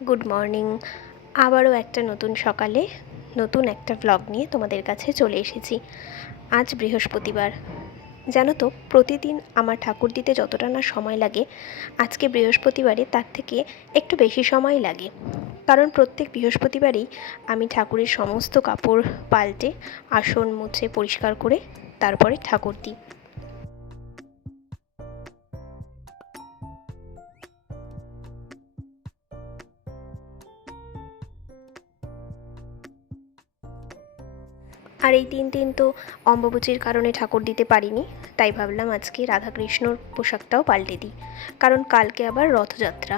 Good morning. আবারও একটা নতুন সকালে নতুন একটা ভ্লগ নিয়ে তোমাদের কাছে চলে এসেছি। আজ বৃহস্পতিবার। জানো তো, প্রতিদিন আমার ঠাকুর দিতে যতটা না সময় লাগে, আজকে বৃহস্পতিবারে তার থেকে একটু বেশি সময় লাগে। কারণ প্রত্যেক বৃহস্পতিবারেই আমি ঠাকুরের সমস্ত কাপড় পাল্টে, আসন মুছে পরিষ্কার করে তারপরে ঠাকুর দিই। আর এই 3 দিন তো অম্বুবাচীর কারণে ঠাকুর দিতে পারিনি, তাই ভাবলাম আজকে রাধাকৃষ্ণর পোশাকটাও পাল্টে দিই। কারণ কালকে আবার রথযাত্রা।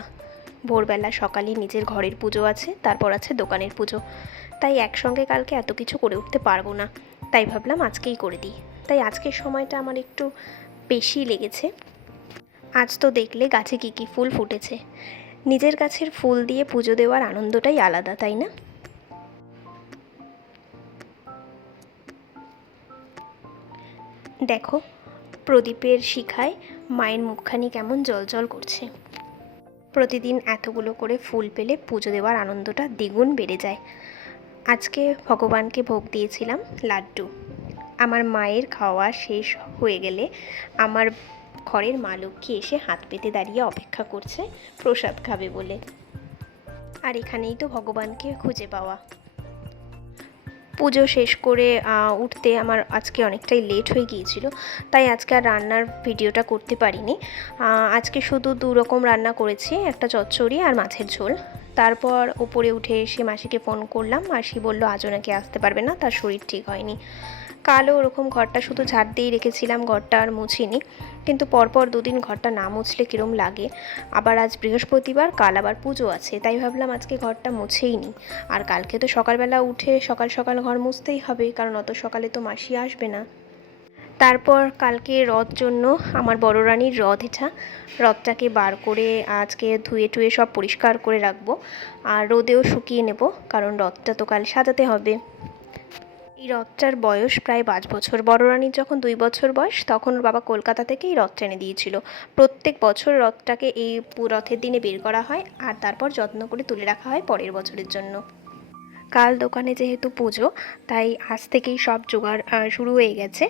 ভোরবেলা সকালে নিজের ঘরের পুজো আছে, তারপর আছে দোকানের পুজো। তাই একসঙ্গে কালকে এত কিছু করে উঠতে পারবো না, তাই ভাবলাম আজকেই করে দিই। তাই আজকের সময়টা আমার একটু বেশি লেগেছে। আজ তো দেখলে গাছে কী কী ফুল ফুটেছে। নিজের গাছের ফুল দিয়ে পুজো দেওয়ার আনন্দটাই আলাদা, তাই না? দেখো, প্রদীপের শিখায় মায়ের মুখখানি কেমন জ্বলজ্বল করছে। প্রতিদিন এতগুলো করে ফুল পেলে পুজো দেওয়ার আনন্দটা দ্বিগুণ বেড়ে যায়। আজকে ভগবানকে ভোগ দিয়েছিলাম লাড্ডু। আমার মায়ের খাওয়া শেষ হয়ে গেলে আমার ঘরের মা লক্ষ্মী এসে হাত পেতে দাঁড়িয়ে অপেক্ষা করছে প্রসাদ খাবে বলে। আর এখানেই তো ভগবানকে খুঁজে পাওয়া। পুজো শেষ করে উঠতে আমার আজকে অনেকটাই লেট হয়ে গিয়েছিল, তাই আজকে আর রান্নার ভিডিওটা করতে পারিনি। আজকে শুধু 2 রকম রান্না করেছি, একটা চচ্চড়ি আর মাছের ঝোল। তারপর ওপরে উঠে এসে মাসিকে ফোন করলাম। মাসি বলল আজও নাকি আসতে পারবে না, তার শরীর ঠিক হয়নি। কালও ওরকম ঘরটা শুধু ঝাড় দিয়েই রেখেছিলাম, ঘরটা আর মুছিনি। কিন্তু পরপর 2 দিন ঘরটা না মুছলে কীরম লাগে। আবার আজ বৃহস্পতিবার, কাল আবার পুজো আছে, তাই ভাবলাম আজকে ঘরটা মুছেই নিই। আর কালকে তো সকালবেলা উঠে সকাল সকাল ঘর মুছতেই হবে, কারণ অত সকালে তো মাসি আসবে না। তারপর কালকে রথ জন্য আমার বড় রানীর রথ এটা, রথটাকে বার করে আজকে ধুয়ে টুয়ে সব পরিষ্কার করে রাখবো। আর রোদেও শুকিয়ে নেব, কারণ রথটা তো কাল সাজাতে হবে। এই রথটার বয়স প্রায় 5 বছর। বড় রানীর যখন 2 বছর বয়স, তখন ওর বাবা কলকাতা থেকে এই রথ এনে দিয়েছিল। প্রত্যেক বছর রথটাকে এই রথের দিনে বের করা হয়, আর তারপর যত্ন করে তুলে রাখা হয় পরের বছরের জন্য। কাল দোকানে যেহেতু পুজো, তাই আজ থেকেই সব জোগাড় শুরু হয়ে গেছে।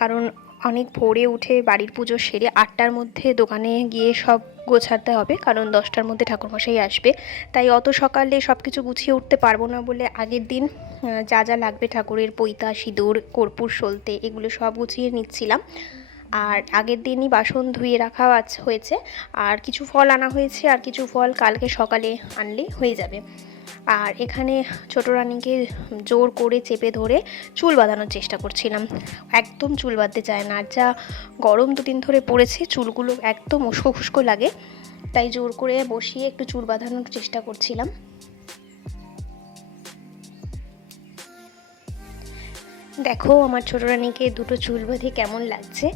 কারণ অনেক ভোরে উঠে বাড়ির পুজো সেরে 8টার মধ্যে দোকানে গিয়ে সব গোছাতে হবে, কারণ 10টার মধ্যে ঠাকুরমশাই আসবে। তাই অত সকালে সব কিছু গুছিয়ে উঠতে পারবো না বলে আগের দিন যা যা লাগবে ঠাকুরের পৈতা, সিঁদুর, কর্পূর, সলতে, এগুলো সব গুছিয়ে নিচ্ছিলাম। আর আগের দিনই বাসন ধুয়ে রাখা হয়েছে। আর কিছু ফল আনা হয়েছে, আর কিছু ফল কালকে সকালে আনলেই হয়ে যাবে। আর এখানে ছোটো রানীকে জোর করে চেপে ধরে চুল বাঁধানোর চেষ্টা করছিলাম। একদম চুল বাঁধতে চায় না, আর যা গরম 2 দিন ধরে পড়েছে, চুলগুলো একদম উস্কো খুস্কো লাগে। তাই জোর করে বসিয়ে একটু চুল বাঁধানোর চেষ্টা করছিলাম। দেখো, আমার ছোটো রানীকে 2টো চুল বেঁধে কেমন লাগছে।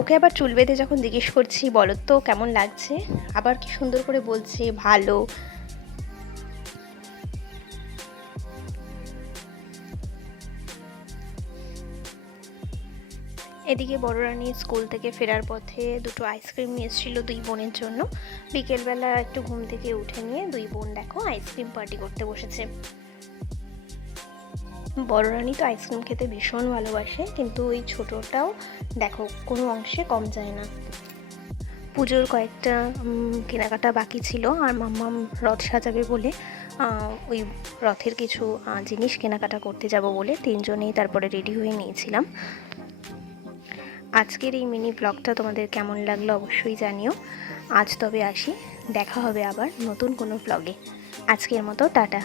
ওকে আবার চুল বেঁধে যখন জিজ্ঞেস করছি বলো তো কেমন লাগছে, আবার কি সুন্দর করে বলছে ভালো। এদিকে বড় রানী স্কুল থেকে ফেরার পথে 2টো আইসক্রিম নিয়ে এসেছিল 2 বোনের জন্য। বিকেলবেলা একটু ঘুম থেকে উঠে নিয়ে 2 বোন দেখো আইসক্রিম পার্টি করতে বসেছে। বড় রানী তো আইসক্রিম খেতে ভীষণ ভালোবাসে, কিন্তু ওই ছোটোটাও দেখো কোনো অংশে কম যায় না। পুজোর কয়েকটা কেনাকাটা বাকি ছিল, আর মাম্মাম রথ সাজাবে বলে ওই রথের কিছু জিনিস কেনাকাটা করতে যাব বলে 3জনেই তারপরে রেডি হয়ে নিয়েছিলাম। আজকের এই মিনি ব্লগটা তোমাদের কেমন লাগলো অবশ্যই জানিও। আজ তবে আসি, দেখা হবে আবার নতুন কোনো ব্লগে। আজকের মতো টাটা।